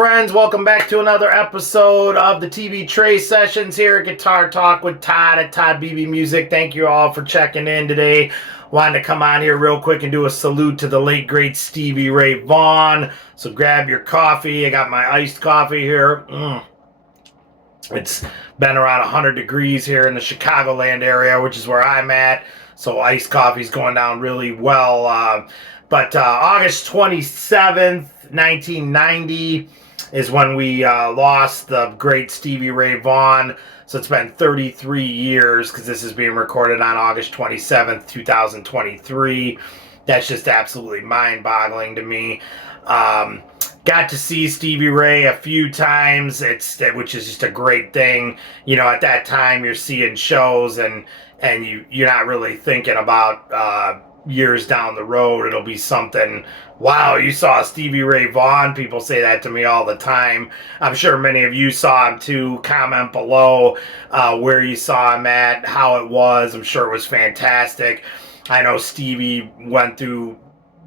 friends, welcome back to another episode of the TV Tray Sessions here at Guitar Talk with Todd at toddbeebemusic. Thank you all for checking in today. Wanted to come on here real quick and do a salute to the late great Stevie Ray Vaughan. So grab your coffee. I got my iced coffee here. It's been around 100 degrees here in the Chicagoland area, which is where I'm at. So iced coffee's going down really well. But August 27th, 1990 is when we lost the great Stevie Ray Vaughan. So it's been 33 years because this is being recorded on August 27th, 2023. That's just absolutely mind-boggling to me. Got to see Stevie Ray a few times, which is just a great thing. You know, at that time you're seeing shows and you're not really thinking about years down the road it'll be something. Wow, you saw Stevie Ray Vaughan. People say that to me all the time. I'm sure many of you saw him too. Comment below where you saw him at, how it was. I'm sure it was fantastic. I know Stevie went through,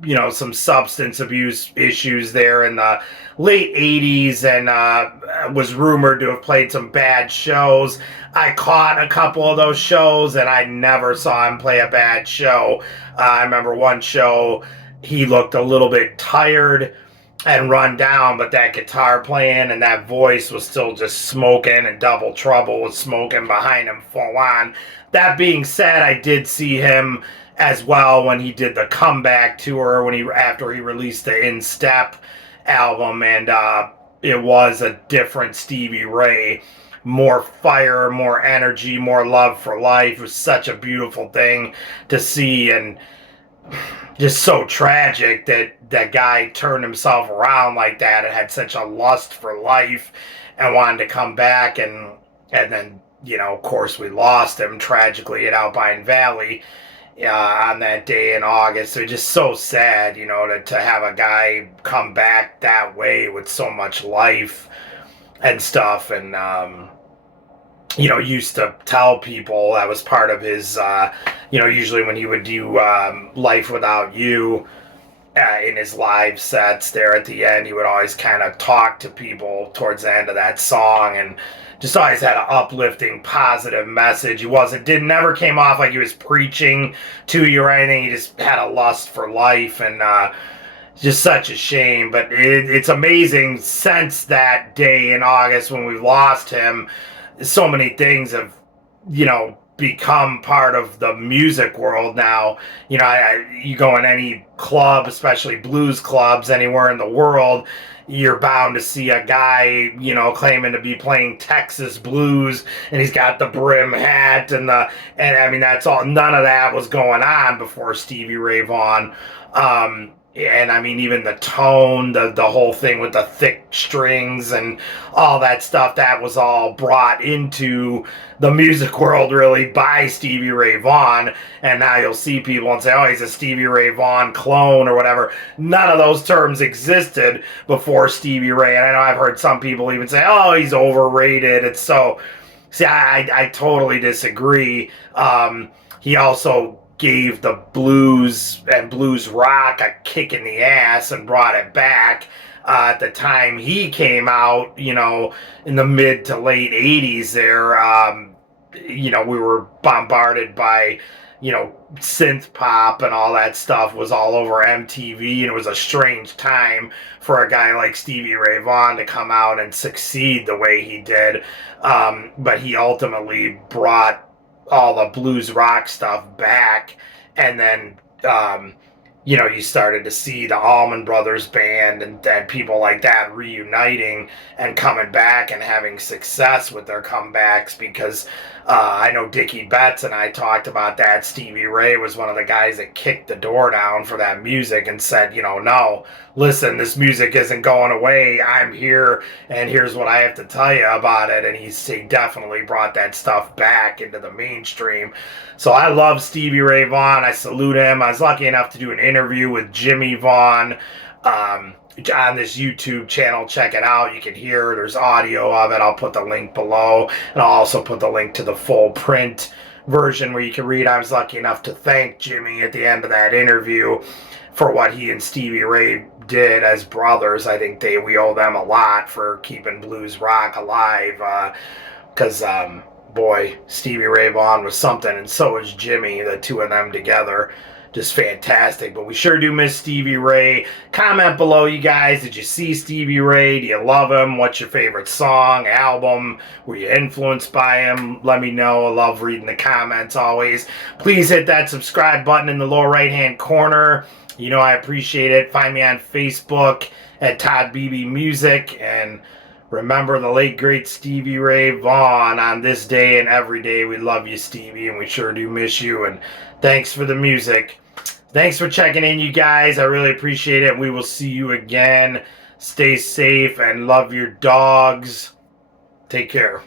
you know, some substance abuse issues there in the late 80s and was rumored to have played some bad shows. I caught a couple of those shows and I never saw him play a bad show. I remember one show he looked a little bit tired and run down, but that guitar playing and that voice was still just smoking, and Double Trouble was smoking behind him full on. That being said, I did see him as well when he did the comeback tour after he released the In Step album, and it was a different Stevie Ray. More fire, more energy, more love for life. It was such a beautiful thing to see, and just so tragic that that guy turned himself around like that and had such a lust for life and wanted to come back, and then, you know, of course we lost him tragically at Alpine Valley on that day in August. So just so sad, you know, to have a guy come back that way with so much life and stuff. And you know, used to tell people that was part of his you know, usually when he would do Life Without You in his live sets there at the end, he would always kind of talk to people towards the end of that song, and just always had an uplifting, positive message. Never came off like he was preaching to you or anything. He just had a lust for life, and just such a shame. But it's amazing since that day in August when we lost him, so many things have, you know, become part of the music world now. You know, you go in any club, especially blues clubs anywhere in the world, you're bound to see a guy, you know, claiming to be playing Texas blues, and he's got the brim hat and I mean, that's all. None of that was going on before Stevie Ray Vaughan. And I mean, even the tone, the whole thing with the thick strings and all that stuff, that was all brought into the music world really by Stevie Ray Vaughan. And now you'll see people and say, oh, he's a Stevie Ray Vaughan clone or whatever. None of those terms existed before Stevie Ray. And I know I've heard some people even say, oh, he's overrated. It's so... See, I totally disagree. He also gave the blues and blues rock a kick in the ass and brought it back. At the time he came out, you know, in the mid to late 80s there, you know, we were bombarded by, you know, synth pop and all that stuff was all over MTV, and it was a strange time for a guy like Stevie Ray Vaughan to come out and succeed the way he did. But he ultimately brought all the blues rock stuff back, and then you know, you started to see the Allman Brothers Band and people like that reuniting and coming back and having success with their comebacks, because I know Dickie Betts and I talked about that. Stevie Ray was one of the guys that kicked the door down for that music and said, you know, no, listen, this music isn't going away. I'm here, and here's what I have to tell you about it. And he definitely brought that stuff back into the mainstream. So I love Stevie Ray Vaughan. I salute him. I was lucky enough to do an interview with JimmieVaughan on this YouTube channel. Check it out. You can hear, there's audio of it. I'll put the link below, and I'll also put the link to the full print version where you can read. I was lucky enough to thank Jimmy at the end of that interview for what he and Stevie Ray did as brothers. I think we owe them a lot for keeping blues rock alive. Because boy, Stevie Ray Vaughan was something, and so was Jimmy. The two of them together, just fantastic. But we sure do miss Stevie Ray. Comment below, you guys. Did you see Stevie Ray? Do you love him? What's your favorite song, album? Were you influenced by him? Let me know. I love reading the comments always. Please hit that subscribe button in the lower right-hand corner. You know I appreciate it. Find me on Facebook at toddbeebemusic, and remember the late, great Stevie Ray Vaughan. On this day and every day, we love you, Stevie, and we sure do miss you, and thanks for the music. Thanks for checking in, you guys. I really appreciate it. We will see you again. Stay safe and love your dogs. Take care.